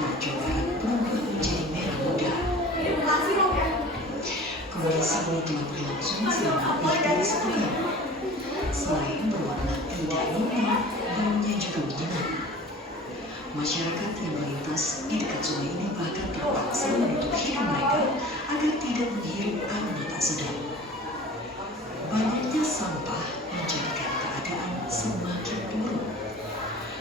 Cirebon, Jawa Barat berubah menjadi merah muda. Kondisi ini telah berlangsung selama lebih dari sebulan. Selain berwarna tidak normal, baunya juga menyengat. Masyarakat yang melintas di dekat sungai ini bahkan terpaksa menutup hidung mereka agar tidak menghirup aroma tak sedap. Banyaknya sampah menjadikan keadaan semakin buruk.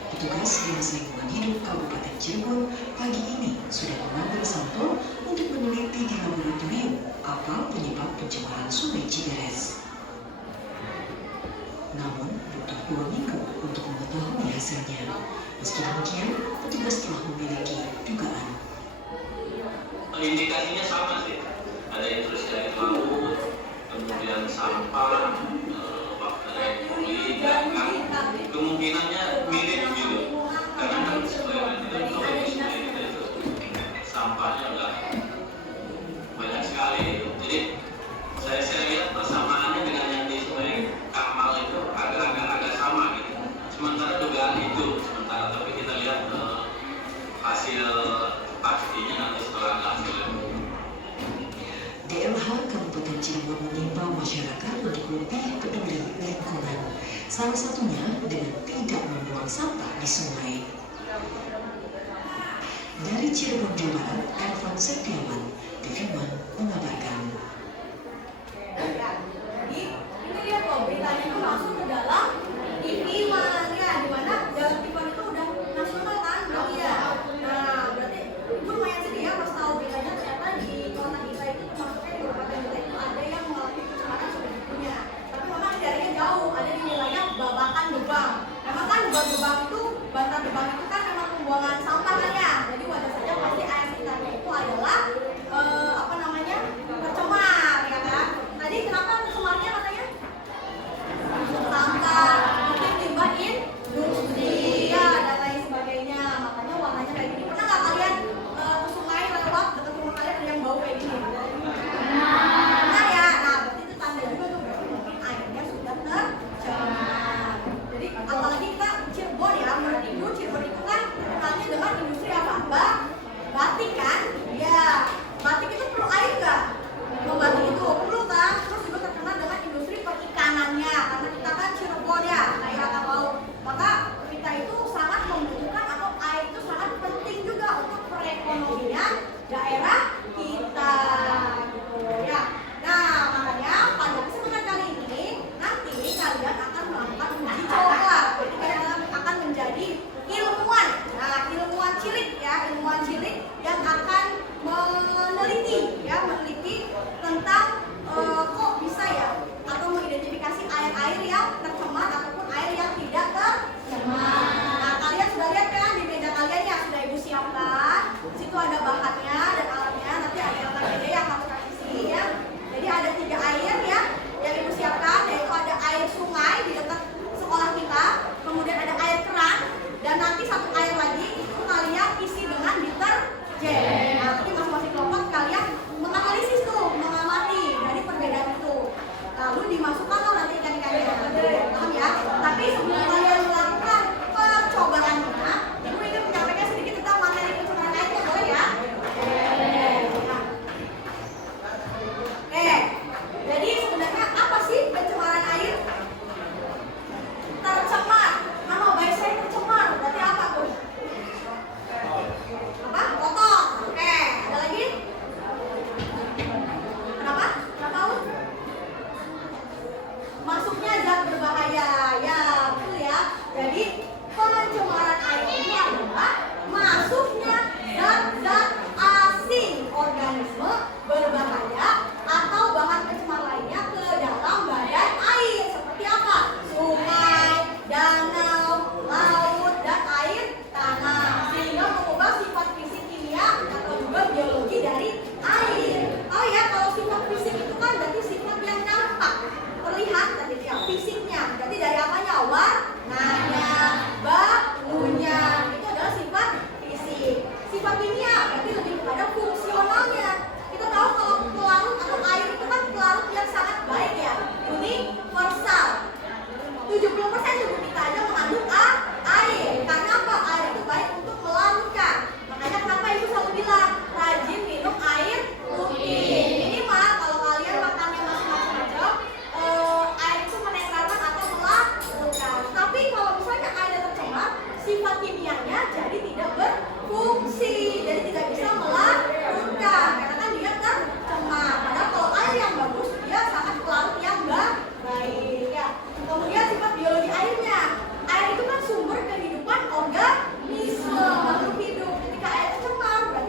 Petugas Dinas Lingkungan Hidup Kabupaten Cirebon pagi ini sudah mengambil sampel untuk meneliti di laboratorium apa penyebab pencemaran Sungai Ciberes. Namun butuh 2 minggu untuk mengetahui hasilnya. Meski demikian, petugas telah memiliki dugaan. Indikasinya sama sih, ada intrusi dari laut, kemudian sampah, bakteri koli, kemungkinannya mirip gitu. Karena kan sebenarnya itu kalau di sungai kita itu sampahnya udah banyak sekali. Jadi saya lihat persamaannya dengan yang di sungai Kamal itu agak sama gitu. Sementara dugaan itu tapi kita lihat hasil pastinya nanti setelah hasilnya. DLH Kabupaten Cirebon mengimbau masyarakat untuk lebih peduli lingkungan, salah satunya dengan tidak membuang sampah di sungai. Dari Cirebon, Jawa Barat, Ervan Septiawan, TV1 mengabarkan. Jadi ini lihat kok beritanya itu masuk ke dalam TV One-nya, di mana jalan TV itu udah nasional kan, berarti ya. Nah, berarti itu lumayan sedih ya pas tahu beritanya ternyata di kota kita itu termasuknya di kabupaten kita itu ada yang mengalami pencemaran sebegitunya. Tapi memang jaraknya jauh, ada di wilayah Babakan Gebang. Memang kan Gebang itu, Bantar Gebang itu kan memang pembuangan sampah kan ya. Jadi wajar saja pasti air sekitarnya itu adalah tercemar ya kan. Tadi kenapa tercemarnya katanya? Sampah, mungkin limbah industri ya dan lain sebagainya. Makanya warnanya kayak gini. Pernah nggak kalian ke sungai lewat dekat rumah kalian ada yang bau kayak gini? Pernah ya. Nah berarti itu tanda juga tuh berarti mungkin airnya sudah tercemar. Jadi apalagi kita Cirebon ya, menurut Ibu Cirebon itu kan terkenalnya dengan industri apa? Batik kan? Ya, batik itu perlu air nggak? Membatik itu perlu kan? Terus juga terkenal dengan industri perikanannya karena kita kan Cirebon ya, daerah akan laut. Maka kita itu sangat membutuhkan atau air itu sangat penting juga untuk perekonomian daerah kita gitu ya. Nah makanya pada kesempatan kali ini nanti kalian akan melakukan uji coba. Jadi kalian akan menjadi ilmuwan. Nah ilmuwan cilik ya, ilmuwan cilik yang akan meneliti tentang kok bisa ya atau mengidentifikasi air-air yang tercemar ataupun air yang tidak tercemar. Nah kalian sudah lihat kan di meja kalian ya sudah Ibu siapkan. Di situ ada bahannya dan alatnya. Nanti ada yang yang harus kasih ya. Jadi ada 3 air ya yang Ibu siapkan, yaitu ada air sungai di dekat sekolah kita, kemudian ada air keran, dan nanti 1 air lagi itu kalian isi dengan deterjen. Nah nanti masing-masing kelompok kalian menganalisis tuh, mengamati dari perbedaan itu. Lalu dimasukkan tuh nanti ikan-ikannya. Paham ya?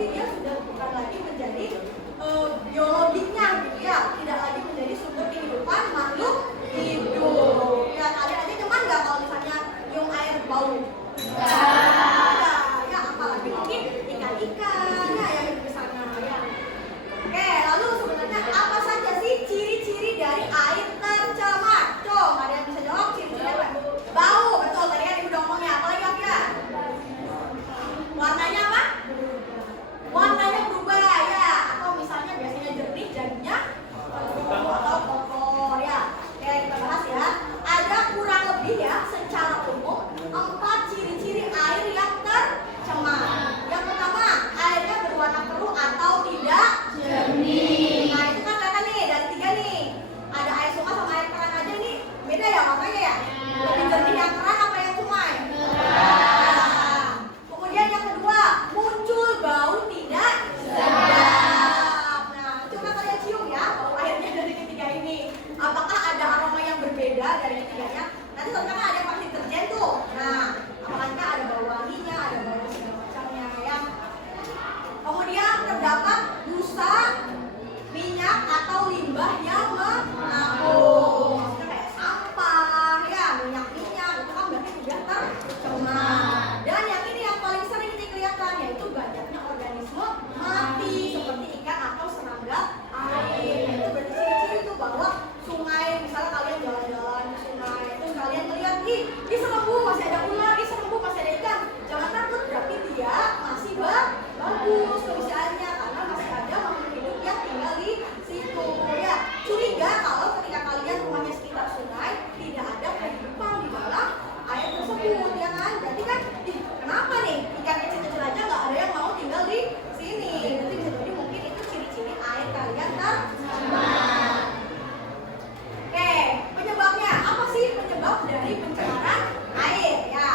berarti dia sudah bukan lagi menjadi biologinya gitu ya, tidak lagi menjadi sumber kehidupan makhluk hidup. Ya kalian aja cuman nggak kalau misalnya nyium air bau. Ya apalagi mungkin ikan-ikan ya yang hidup di sana ya. Oke, lalu sebenarnya apa saja sih ciri-ciri dari air tercemar? Coba ada yang bisa jawab ciri-ciri apa? Bau, betul tadi kan ibu udah ngomongnya. Apalagi ya? Warnanya apa? Warnanya berubah ya, atau misalnya biasanya jernih jadinya atau kotor ya. Oke, kita bahas ya. Ada kurang lebih ya secara umum 4 ciri-ciri air yang tercemar. Yang pertama, airnya berwarna keruh atau tidak jernih. Nah itu kan kelihatan nih dari 3 nih. Ada air sungai sama air keran aja nih beda ya warnanya ya. Lebih jernih yang keran apa yang sungai? Kemudian yang kedua, muncul bau tidak sedap. Nah, coba kalian cium ya bau airnya dari ketiga ini. Apakah ada aroma yang berbeda dari ketiganya? Nanti soalnya kan ada yang pakai deterjen tuh. Nah, apakah ada bau wanginya, ada bau segala macamnya ya. Kemudian terdapat busa, minyak atau limbah yang mengapung. Maksudnya kayak sampah ya, minyak-minyak itu kan berarti sudah tercemar. Dan yang ini yang paling sering kelihatan yaitu banyaknya organisme mati seperti ikan atau serangga air. Itu berarti ciri-ciri itu bahwa sungai, misalnya kalian jalan-jalan di sungai, terus kalian melihat ih serembu masih ada ular, ih serembu masih ada ikan. Jangan takut, berarti dia masih bagus kondisinya karena masih ada makhluk hidup yang tinggal di situ. Ya, curiga kalau ketika kalian rumahnya sekitar sungai tidak ada kehidupan di dalam air tersebut, ya kan? Berarti kan, kenapa nih ikan kecil-kecil aja nggak ada yang mau tinggal di sini? Berarti bisa jadi mungkin itu ciri-ciri air kalian tercemar. Oke, penyebabnya apa sih penyebab dari pencemaran air? Ya,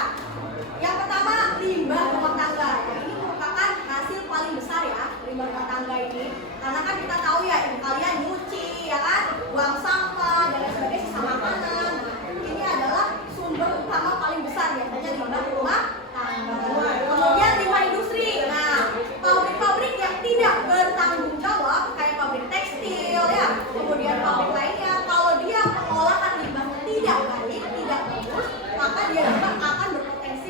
yang pertama limbah rumah tangga. Yang ini merupakan hasil paling besar ya limbah rumah tangga ini. Karena kan kita tahu ya ibu kalian nyuci, ya kan, buang sampah dan lain sebagainya, sisa makanan. Nah, ini adalah sumber utama paling besar biasanya limbah rumah tangga. Kemudian limbah industri. Nah, pabrik-pabrik yang tidak bertanggung jawab kayak pabrik tekstil ya, kemudian pabrik lainnya, kalau dia pengolahan limbahnya tidak baik, tidak bagus, maka dia juga akan berpotensi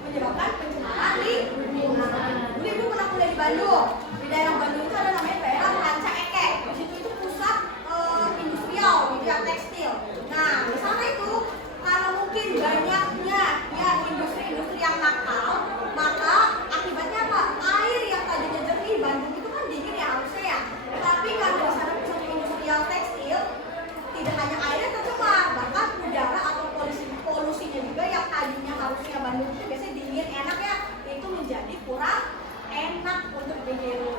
menyebabkan pencemaran lingkungan. Dulu ibu pernah kuliah di Bandung. Di daerah Bandung itu ada namanya daerah Ranca Ekek. Di situ itu pusat industrial gitu ya, tekstil. Nah, di sana itu karena mungkin banyaknya ya industri-industri yang nakal, maka akibatnya apa? Air yang tadinya jernih, Bandung itu kan dingin ya harusnya ya. Tapi karena di sana pusat industrial tekstil, tidak hanya airnya tercemar, bahkan udara atau polusinya juga yang tadinya harusnya Bandung itu biasanya dingin enak ya, itu menjadi kurang enak untuk dihirup.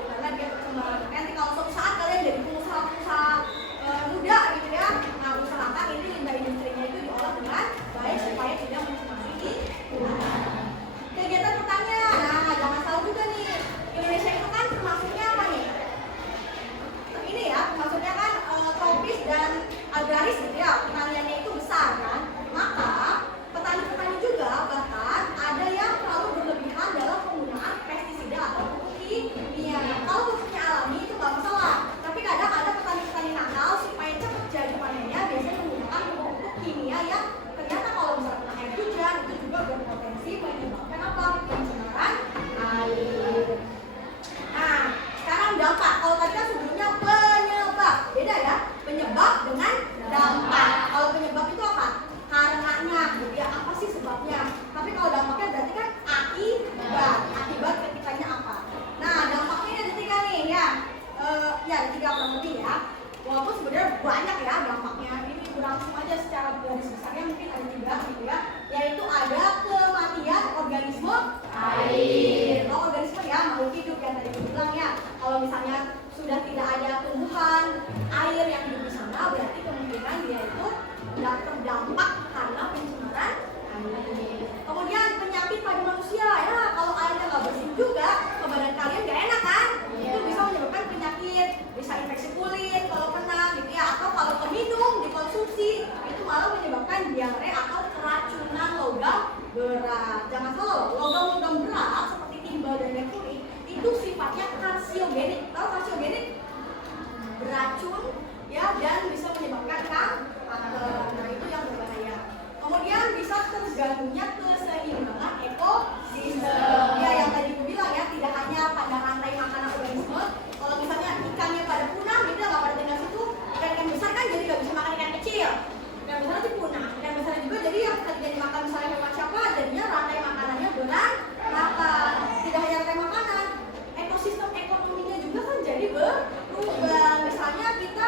karsiogenik. Tahu karsiogenik? Beracun ya, dan bisa menyebabkan kanker. Nah, itu yang berbahaya. Kemudian bisa terganggunya keseimbangan ekosistem. Ya, yang tadi aku bilang ya, tidak hanya pada rantai makanan organisme. Kalau misalnya ikannya pada punah, gitu nggak pada tinggal situ, ikan besar kan jadi nggak bisa makan ikan kecil. Ikan besar nanti punah. Ikan besar juga jadi yang tadinya dimakan misalnya hewan siapa, jadinya rantai makanannya berantakan. Tidak hanya rantai makanan, ekosistem ekonominya juga kan jadi berubah. Misalnya kita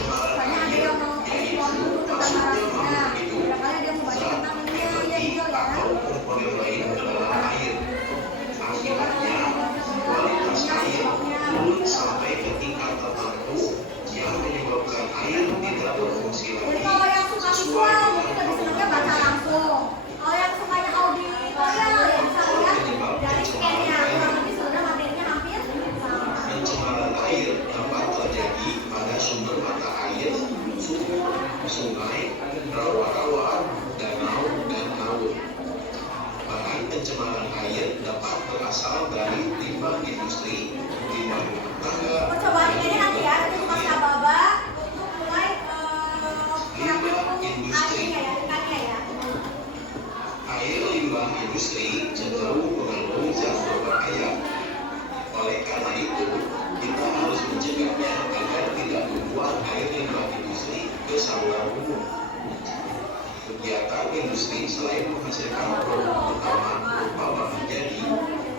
Soalnya ada yang mau ekspor dulu tentang narasinya. Barangkali ada yang mau baca tentang ini ya gitu ya. Komponen lain adalah air. Akibatnya kualitas air turun sampai ke tingkat tertentu yang menyebabkan air tidak berfungsi Jadi lagi. kalau yang suka visual mungkin lebih senangnya baca langsung. Kalau yang sukanya auditorial ya bisa lihat dari scan-nya. Kurang lebih sebenarnya materinya hampir sama. Pencemaran air dapat terjadi pada sumber mata air, sumur, sungai, rawa-rawa, danau, dan laut. Bahkan pencemaran air dapat berasal dari limbah industri, limbah rumah tangga, Percobaan ini nanti ya, nanti Mas Kababa untuk mulai menghitung airnya ya, ikannya ya. air limbah industri cenderung mengandung zat berbahaya. Oleh karena itu, kita harus mencegahnya agar tidak membuang air limbah industri ke saluran umum. Kegiatan industri selain menghasilkan produk utama berupa bahan jadi,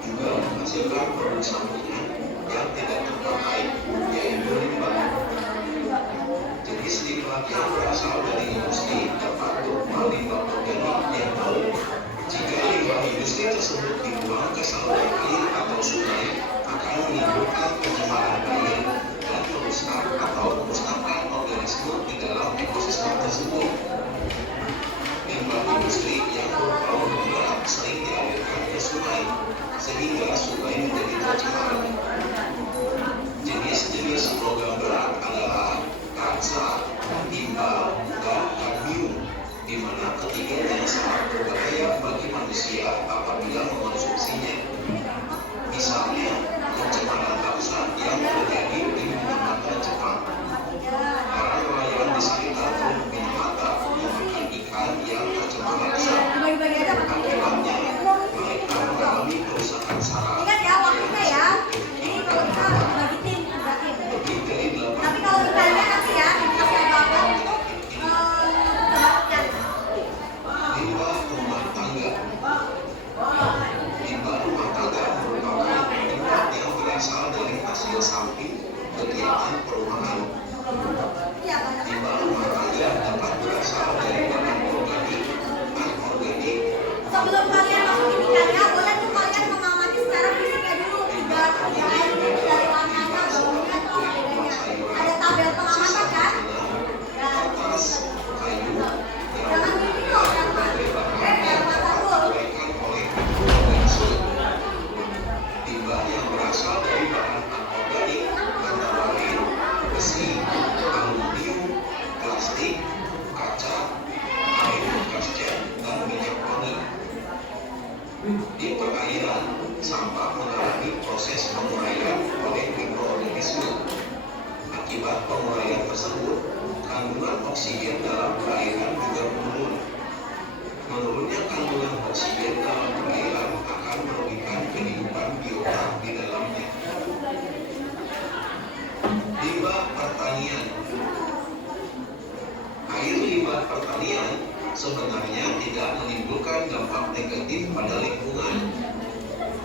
juga menghasilkan produk sampingan yang tidak terpakai, yaitu limbah. Jenis limbah yang berasal dari industri dapat berupa limbah organik yang bau. Jika limbah industri tersebut dibuang ke saluran air atau sungai, akan menimbulkan pencemaran air dan merusak atau memusnahkan organisme di dalam ekosistem tersebut. Limbah industri yang berbau berat sering dialirkan ke sungai, sehingga sungai menjadi tercemar. Jenis-jenis logam berat adalah kaca, timbal, dan kadmium, di mana ketiganya sangat berbahaya bagi manusia apabila mengonsumsinya. Misalnya, pencemaran bauxit yang terjadi di Minamata, Jepang. Para nelayan di sekitar Teluk Minamata memakan ikan yang tercemar bauxit. Bagi-bagi aja Pak. Akibatnya, mereka mengalami kerusakan saraf. Ingat ya waktunya ya. Jadi kalau kita bagi tim, tiga tim. Lebih dari 8 Tapi kalau ikannya nanti ya, Mas Kababa untuk mendapatkan. limbah rumah tangga. Limbah rumah tangga merupakan limbah yang berasal dari hasil samping kegiatan perumahan. Iya banyak. Limbah rumah tangga dapat berasal dari bahan organik, anorganik, Sebelum kalian masukin ikannya, boleh tuh kalian mengamati secara fisiknya dulu tiga air ini dari warnanya, baunya atau apa bedanya. Ada tabel pengamatan kan? Ya. kertas, kayu, Jangan gini loh, jangan. Jangan mata dulu. diuraikan oleh organisme. Limbah yang berasal dari bahan anorganik antara lain besi, aluminium, plastik, kaca, air bekas cat, dan minyak wangi. Di perairan, sampah mengalami proses penguraian oleh mikroorganisme. Akibat penguraian tersebut, kandungan oksigen dalam perairan juga menurun. Menurunnya kandungan oksigen dalam perairan akan merugikan kehidupan biota di dalamnya. Limbah pertanian. Air limbah pertanian sebenarnya tidak menimbulkan dampak negatif pada lingkungan.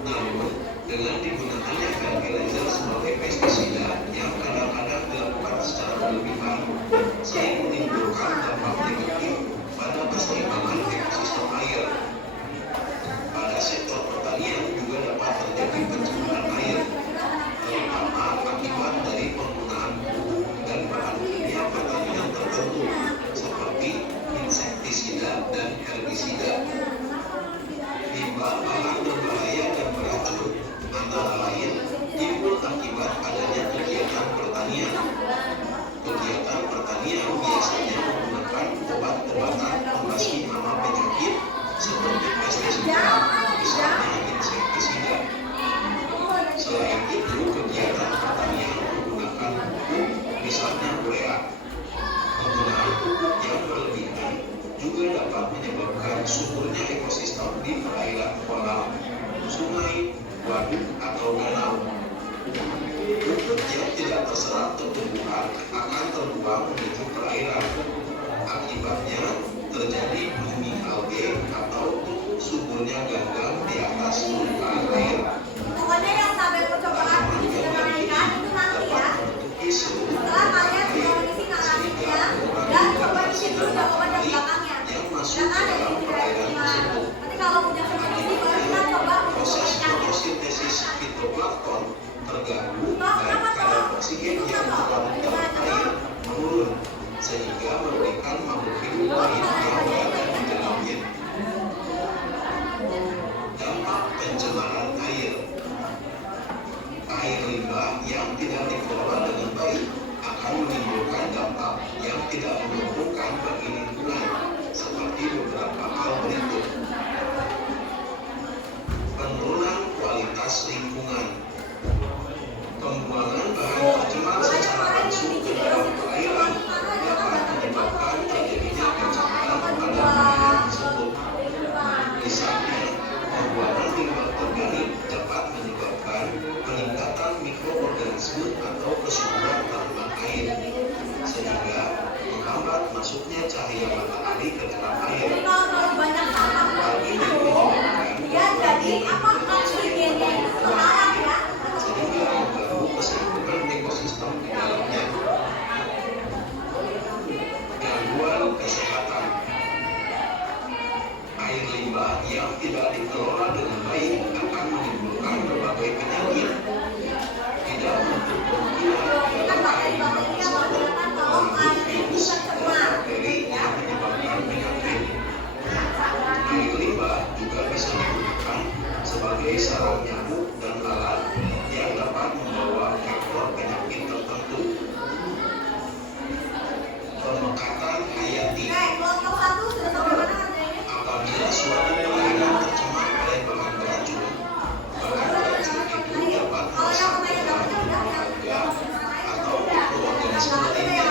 Namun, dengan digunakannya fertilizer sebagai pestisida yang kadang-kadang dilakukan secara berlebihan, sering menimbulkan dampak negatif pada keseimbangan ekosistem air. Pada sektor pertanian juga dapat terjadi pencemaran air, terutama akibat dari penggunaan pupuk dan bahan kimia pertanian tertentu, seperti insektisida dan herbisida. Limbah bahan berbahaya dan beracun antara lain timbul akibat adanya kegiatan pertanian. Kegiatan pertanian biasanya menggunakan obat-obatan pembasmi hama penyakit seperti pestisida, misalnya insektisida. Selain itu, kegiatan pertanian menggunakan pupuk, misalnya urea. Penggunaan pupuk yang berlebihan juga dapat menyebabkan suburnya ekosistem di perairan kolam, sungai, waduk, atau danau. Pupuk yang tidak terserap ke tumbuhan akan terbuang menuju perairan. Akibatnya terjadi blooming algae atau tumbuh suburnya ganggang di atas permukaan air. Pokoknya yang tabel percobaan fisika dengan ikan itu nanti ya. Dapat menutupi seluruh Setelah kalian sudah mengisi narasi dampak yang tidak menguntungkan bagi lingkungan, seperti beberapa hal berikut. Penurunan kualitas lingkungan. Pembuangan bahan tercemar secara langsung ke dalam perairan dapat menyebabkan terjadinya pencemaran pada perairan tersebut. Misalnya, pembuangan limbah organik dapat menyebabkan peningkatan mikroorganisme atau kesuburan tanaman air, sehingga menghambat masuknya cahaya matahari ke dalam air. Jadi kalau terlalu banyak sampah Hal ini itu, menyebabkan dia jadi apa oksigennya itu terlarang ya. sehingga mengganggu keseimbangan ekosistem di dalamnya. Gangguan kesehatan. Air limbah yang tidak dikelola dengan baik akan menimbulkan berbagai penyakit. Tidak menutup kemungkinan dalam air limbah tersebut mengandung virus dan bakteri yang menyebabkan penyakit. Air limbah juga bisa digunakan sebagai sarang nyamuk dan lalat yang dapat membawa faktor penyakit tertentu. Pemekatan hayati. Kelompok satu sudah sampai mana harganya? Apabila suatu perairan tercemar oleh bahan beracun, bahan beracun itu dapat merusak beberapa alga atau mikroorganisme lainnya.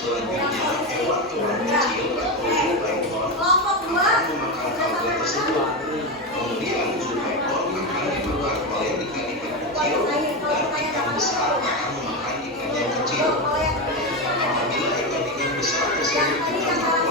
Selanjutnya, hewan-hewan kecil atau zooplankton Kelompok dua akan memakan alga tersebut. Kemudian zooplankton akan dimakan oleh ikan-ikan kecil dan ikan besar akan memakan ikan yang kecil. Apabila ikan-ikan besar tersebut kita makan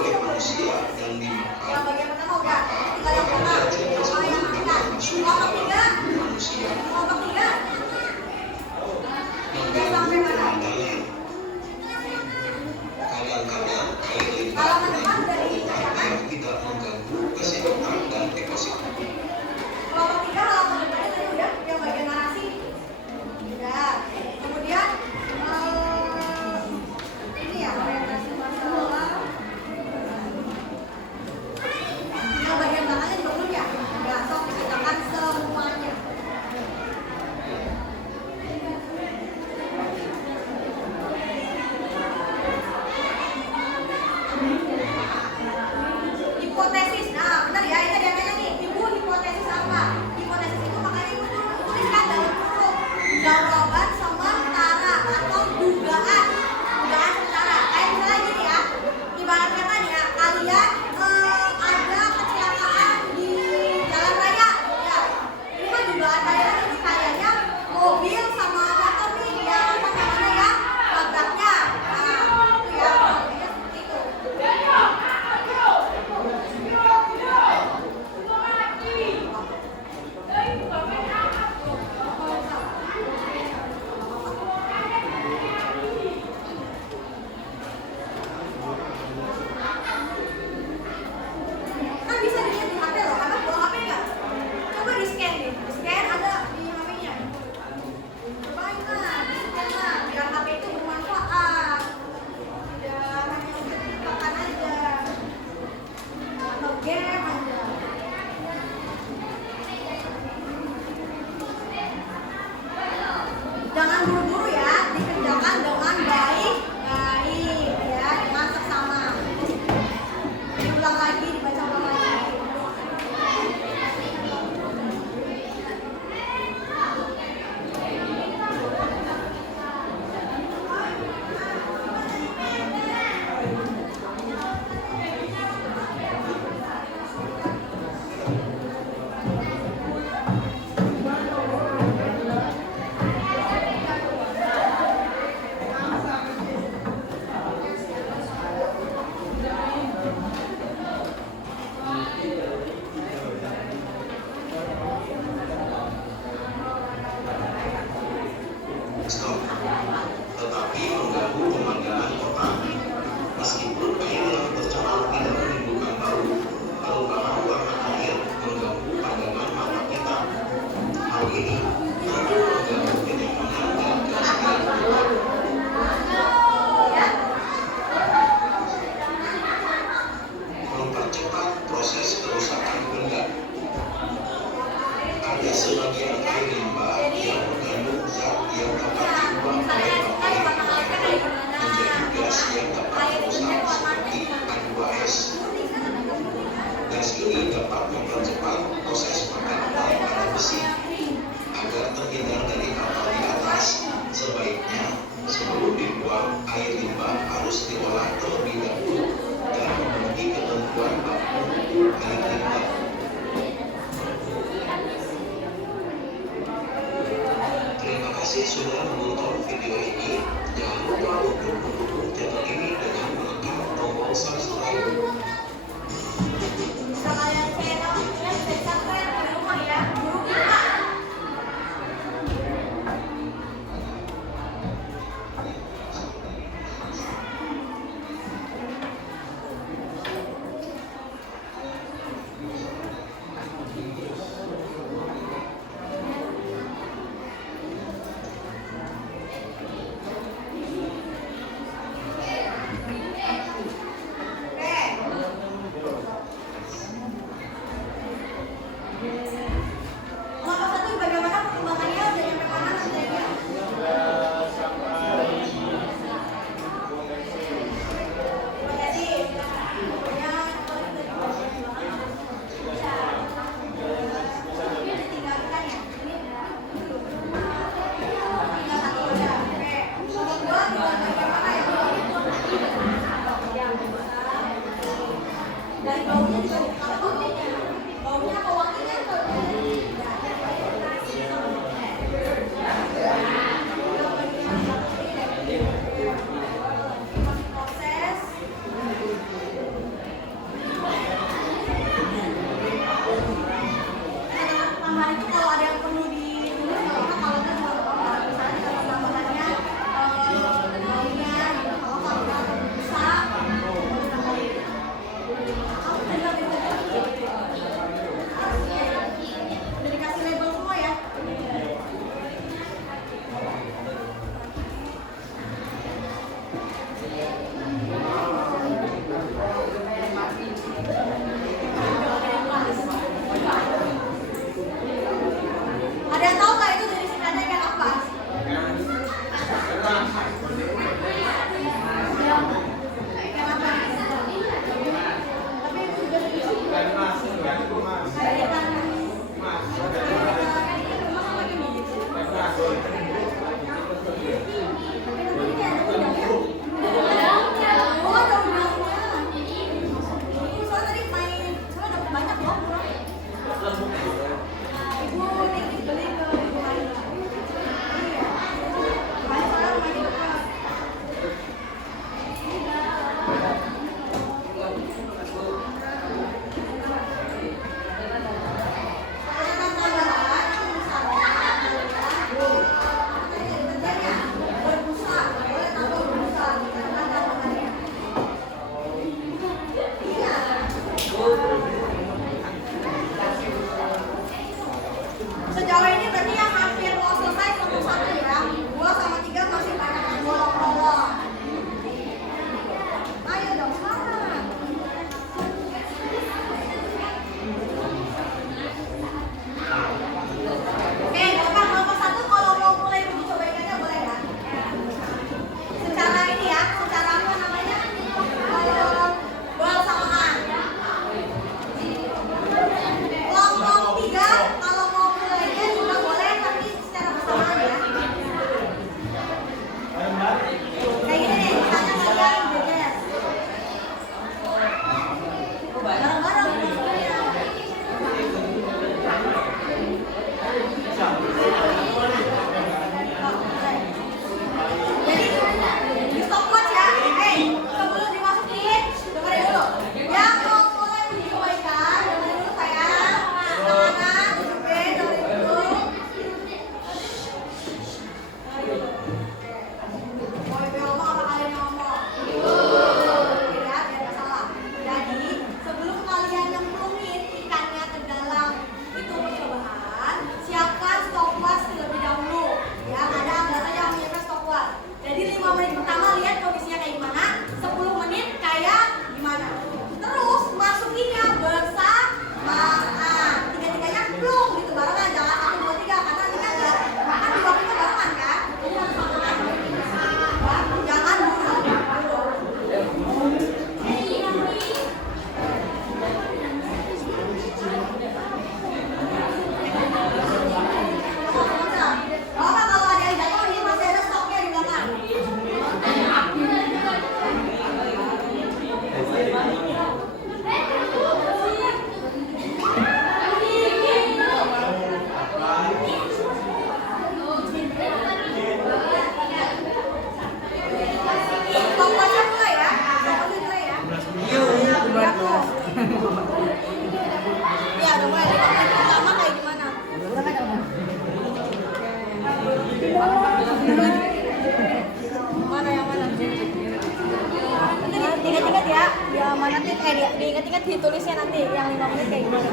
ya. Ya mana nanti diinget-inget ditulisnya nanti yang 5 menit kayak gimana.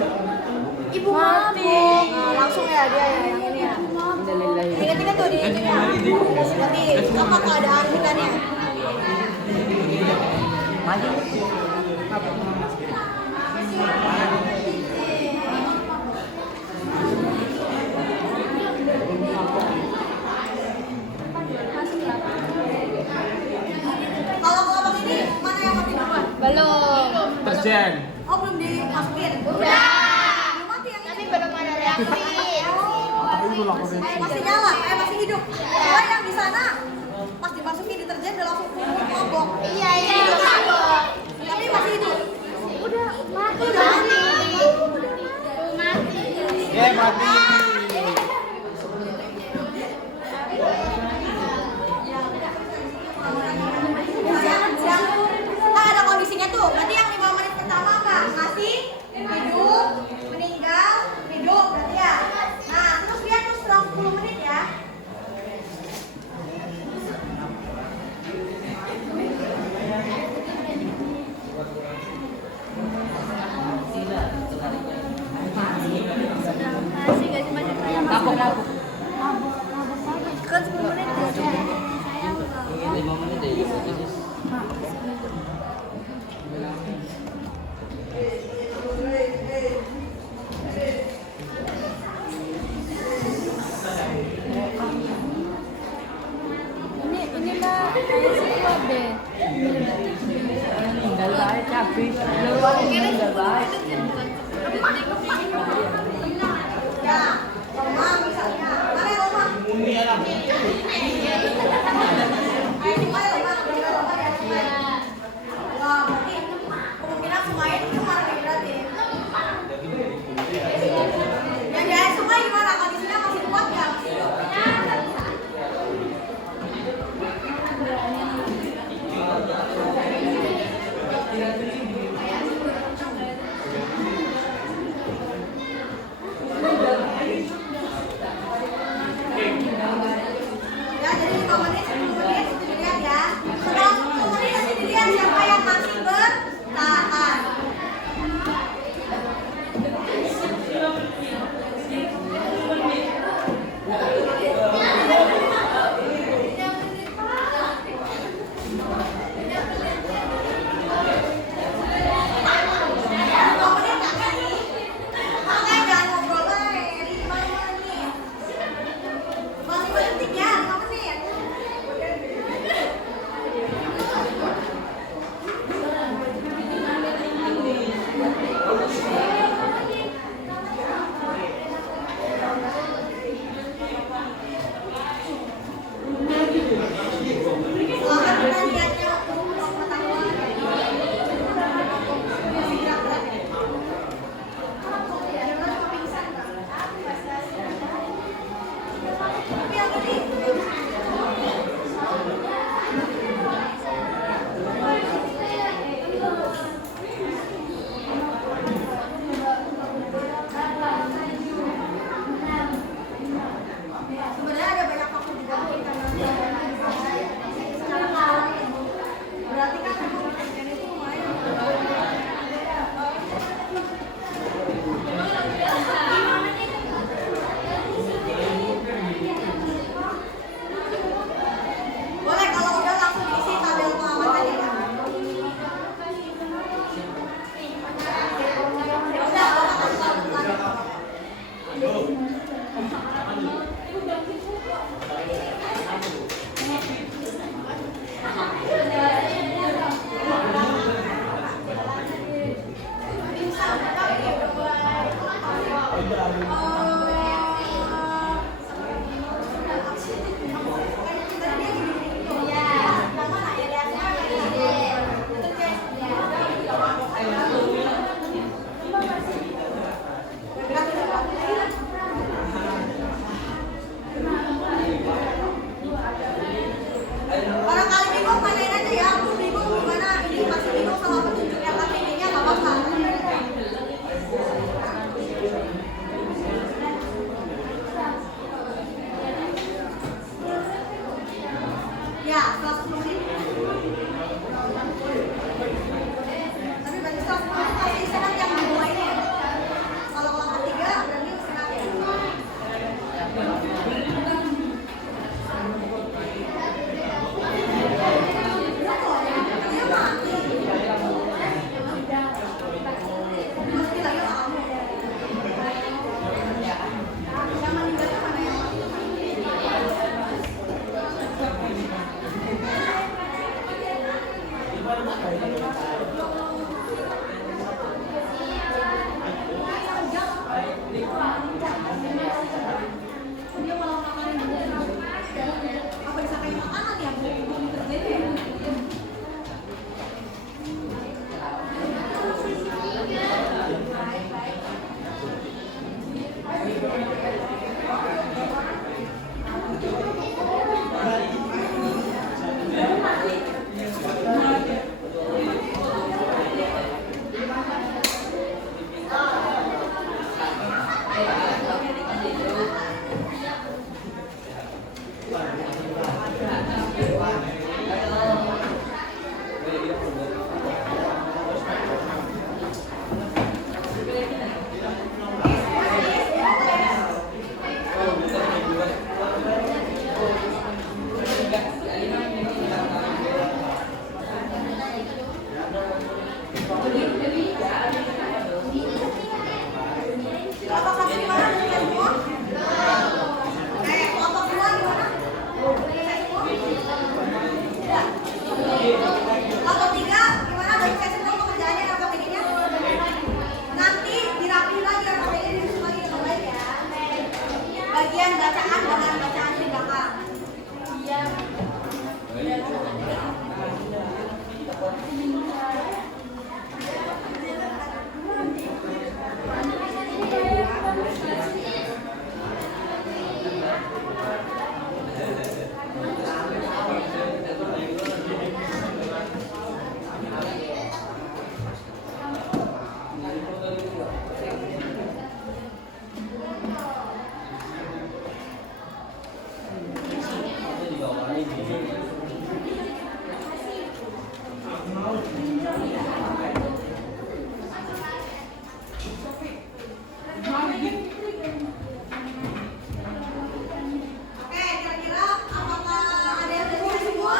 Ibu mabuk. Nah, langsung ya dia ya yang ini ya. Ingat-ingat tuh di ini ya. Nanti apa keadaan ikannya? Kalau kelompok ini mana yang mati duluan? Belum. Terjen. Oh belum dimasukin? Udah. Belum mati yang Tapi ini? belum ada reaksi. Masih nyala, masih hidup. Oh yang di sana pas dimasukin deterjen udah langsung mabok. Iya, mabok. Tapi masih hidup. Udah mati. Mati. Ya mati. Nah ada kondisinya tuh. Berarti yang 5 menit pertama apa? Masih hidup, meninggal, hidup berarti ya. Nah terus dia terus 10 menit ya. Masih nggak sih macam kayak mabuk. Kan 10 menit ya. Saya udah. 5 menit deh. Ini mbak, saya suap deh. Tinggal baik habis. Tinggal baik. Ya, Oma misalnya. Mana ya Oma? Ayo dimana Oma? Dimana Oma ya? Wah, berarti kemungkinan Sumaya itu kemarin ya berarti. Yang jalan Sumaya gimana? Kondisinya masih kuat nggak? Masih hidup? Ya, jadi 5 menit, 10 menit itu dilihat ya. Setelah 10 menit nanti dilihat siapa yang masih bertahan. Dia malah makanan apa disangkain makanan ya, belum terjadi ya. Kelompok satu di mana? Selesai semua? Kelompok dua di mana? Selesai semua? Tidak. Kelompok tiga gimana? Udah selesai semua pekerjaannya dan PPG-nya? Nanti dirapiin lagi ya PPG, disusun lagi dengan baik ya. Bagian bacaan, bahan bacaan di belakang. Oke, kira-kira apakah ada yang udah selesai semua?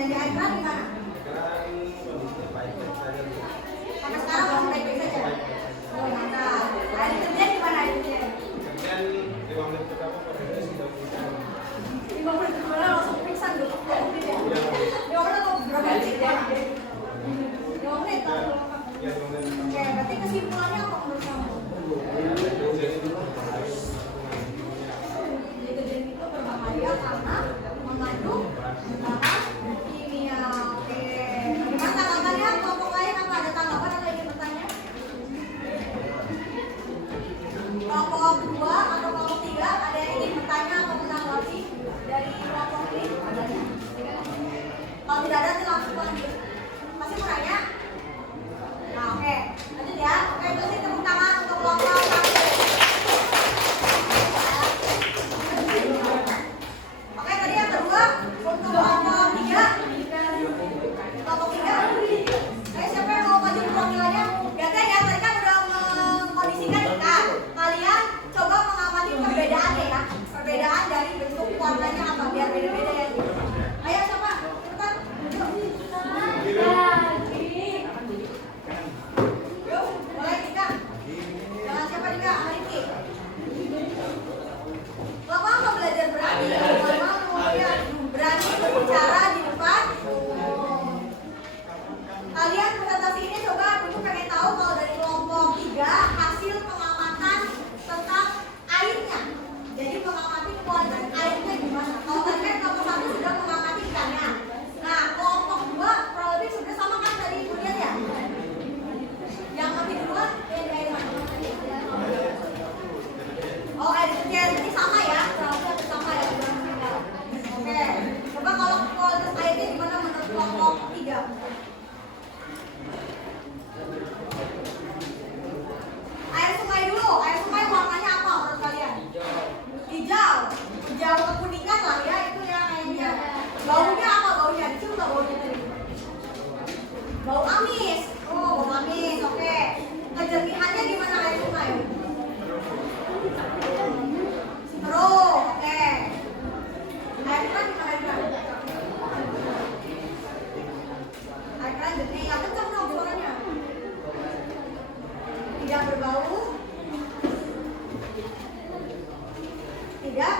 Yang di air keran gimana? Sampai sekarang masih baik-baik saja. Oh, mantap. Air deterjen gimana air deterjen? 5 menit kemudian langsung pingsan gitu. 5 menit atau berapa detik? 5 menit atau oke, berarti kesimpulannya apa menurut kamu? Deterjen itu berbahaya karena mengandung bahan kimia. Oke, bagaimana tanggapannya? Kelompok lain apa ada tanggapan atau ingin bertanya? Kelompok 2 atau kelompok 3 ada yang ingin bertanya atau menanggapi dari kelompok ini? Kalau tidak ada, langsung lanjut. Masih mau nanya? Nah, oke, lanjut ya. Oke, kasih tepuk tangan untuk kelompok 1. Oke, tadi yang kedua untuk kelompok 3. Kelompok 3. Siapa yang mau maju perwakilannya? Biasanya ya, tadi kan udah mengkondisikan kita. Kalian coba mengamati perbedaannya ya. Perbedaan dari bentuk warnanya apa biar beda-beda ya. Ayo coba, cepat. Yuk, mulai Dika. Jangan siapa Dika, Arifki. Lama nggak belajar berani, lama ya berani berbicara di depan. Kalian presentasi ini coba, aku pengen tahu kalau dari kelompok 3 hasil pengamatan tentang airnya. Jadi mengamati kualitas airnya gimana? Kalau tadi kan kelompok 1 sudah mengamati ikannya. Nah, kelompok 2 kurang lebih sudah sama kan dari kemudian ya? Yang lebih duluan dari air mana? Oh, air deterjen. Ini sama ya? Kurang lebih hampir sama ya? Oke. Coba kalau kualitas airnya gimana menurut kelompok 3? Air sungai dulu. Air sungai warnanya apa menurut kalian? Hijau. Hijau kekuningan lah ya, itu yang airnya. Baunya apa baunya? Dicium nggak baunya tadi? Bau amis. Oh, bau amis. Oke. Kejernihannya gimana air sungai? Keruh. Oke. Air keran gimana air keran? Air keran jernih. Ya kencang dong suaranya. Tidak berbau. Tidak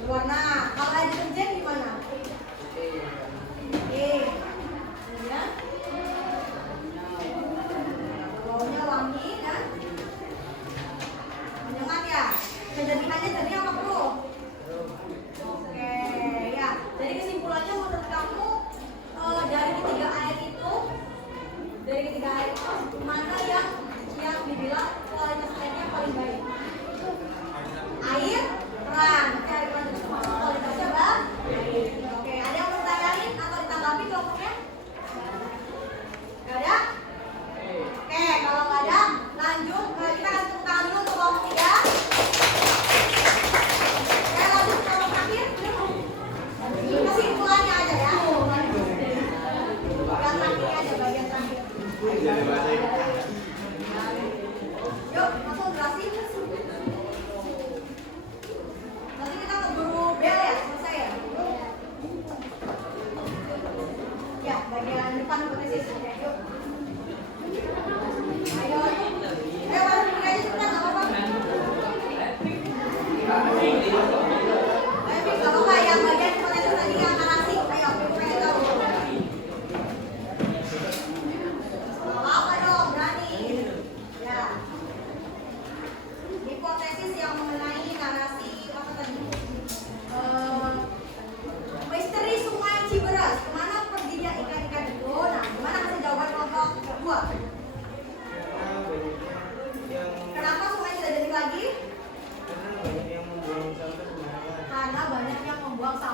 berwarna. Kalau air deterjen gimana? Ya. Baunya wangi dan menyengat ya. Kejernihannya jernih apa keruh? Oke, ya. Jadi kesimpulannya menurut kamu dari ketiga air itu, mana yang dibilang kualitas airnya paling baik? Air keran. Oke, air keran itu termasuk kualitasnya baik. Oke, ada yang mau ditanyain atau ditanggapi kelompoknya? Gak ada? Oke, kalau nggak ada, lanjut. Kita kasih tepuk tangan dulu untuk kelompok 3. Oke, lanjut ke kelompok terakhir. Kesimpulannya aja ya. Bagian terakhir aja, bagian terakhir. Yuk, langsung jelasin. Nanti kita keburu bel ya, selesai ya. Ya, bagian depan hipotesis. Oke, yuk. Ayo, baru mulai aja sebentar, nggak apa-apa. Ayo, nggak apa-apa, yang bagian hipotesis tadi yang narasi. Ayo, aku pengen tahu. Apa dong, berani. Ya. Hipotesis yang mengenai narasi apa tadi? Misteri Sungai Ciberas. Kemana perginya ikan-ikan itu? Nah, gimana hasil jawaban kelompok kedua? Kenapa sungai tidak jadi lagi? Karena banyak yang membuang sampah.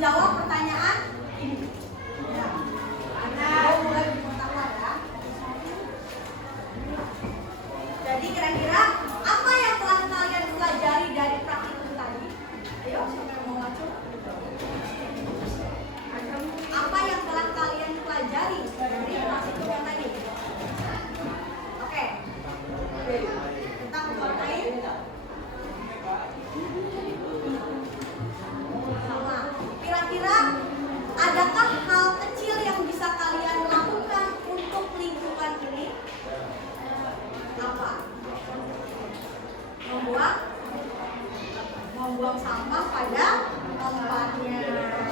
menjawab pertanyaan ini. Ya. Mau mulai pengetahuan ya. Jadi kira-kira apa yang telah kalian pelajari dari praktikum tadi? Ayo, siapa yang mau ngacu? Apa yang telah kalian pelajari dari praktikum yang tadi? Oke. Kita mulai. Sama. Kira-kira adakah hal kecil yang bisa kalian lakukan untuk lingkungan ini? Apa? Membuang sampah pada tempatnya.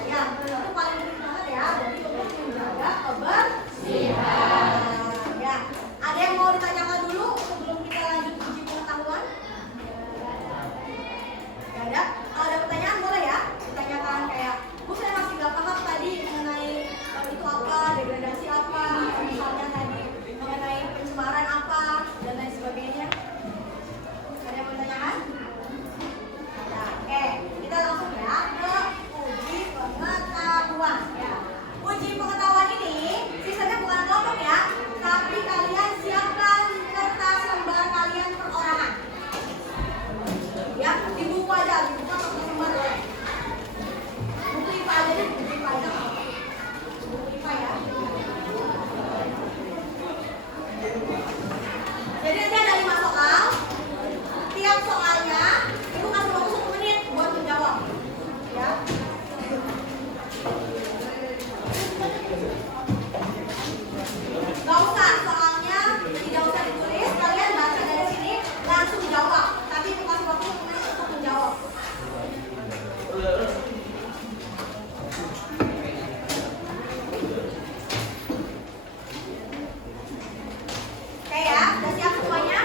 Ya, itu paling penting banget ya. Jadi untuk menjaga kebersihan. Ya, ada yang mau ditanyakan dulu sebelum kita lanjut uji pengetahuan? Gak ada? Kalau ada pertanyaan boleh ya ditanyakan kayak, Bu saya masih nggak paham tadi mengenai itu apa, degradasi apa, misalnya tadi mengenai pencemaran apa dan lain sebagainya. Ada yang mau ditanyakan? Nah, oke, kita langsung ya ke uji pengetahuan. Ya. Uji pengetahuan ini sistemnya bukan kelompok ya, tapi kalian siapkan kertas lembar kalian perorangan. Ya, di buku aja, di buku atau kertas lembar boleh. Buku IPA aja deh, buku IPA aja. Buku IPA ya. Jadi nanti ada 5 soal. Tiap soalnya itu kasih waktu 1 menit buat menjawab. Ya. Gak usah, soalnya tidak usah ditulis. Kalian baca dari sini langsung jawab. Tapi itu kasih waktu 1 menit untuk menjawab. Oke ya, udah siap semuanya?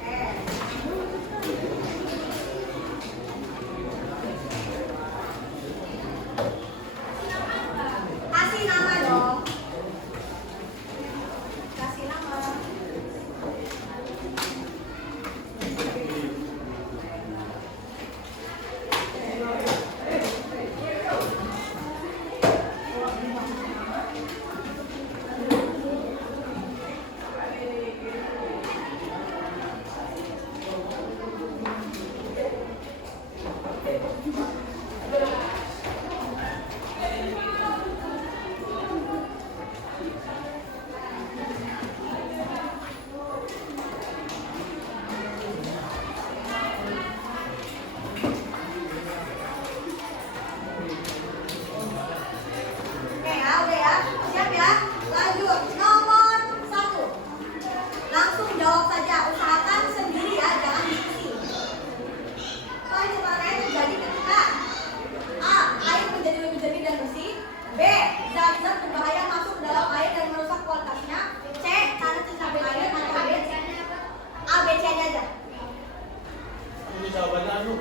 Oke. Kasih nama dong. Kasih nama. Oke ya, udah ya. Siap ya? Lanjut. Nomor 1. Langsung jawab saja. Usahakan sendiri ya, jangan diskusi. Pencemaran terjadi ketika A. Air menjadi lebih jernih dan bersih. B. Zat-zat berbahaya masuk ke dalam air dan merusak kualitasnya. C. Karena tercampur air. Atau D. A, B, C aja. Ini jawabannya anu.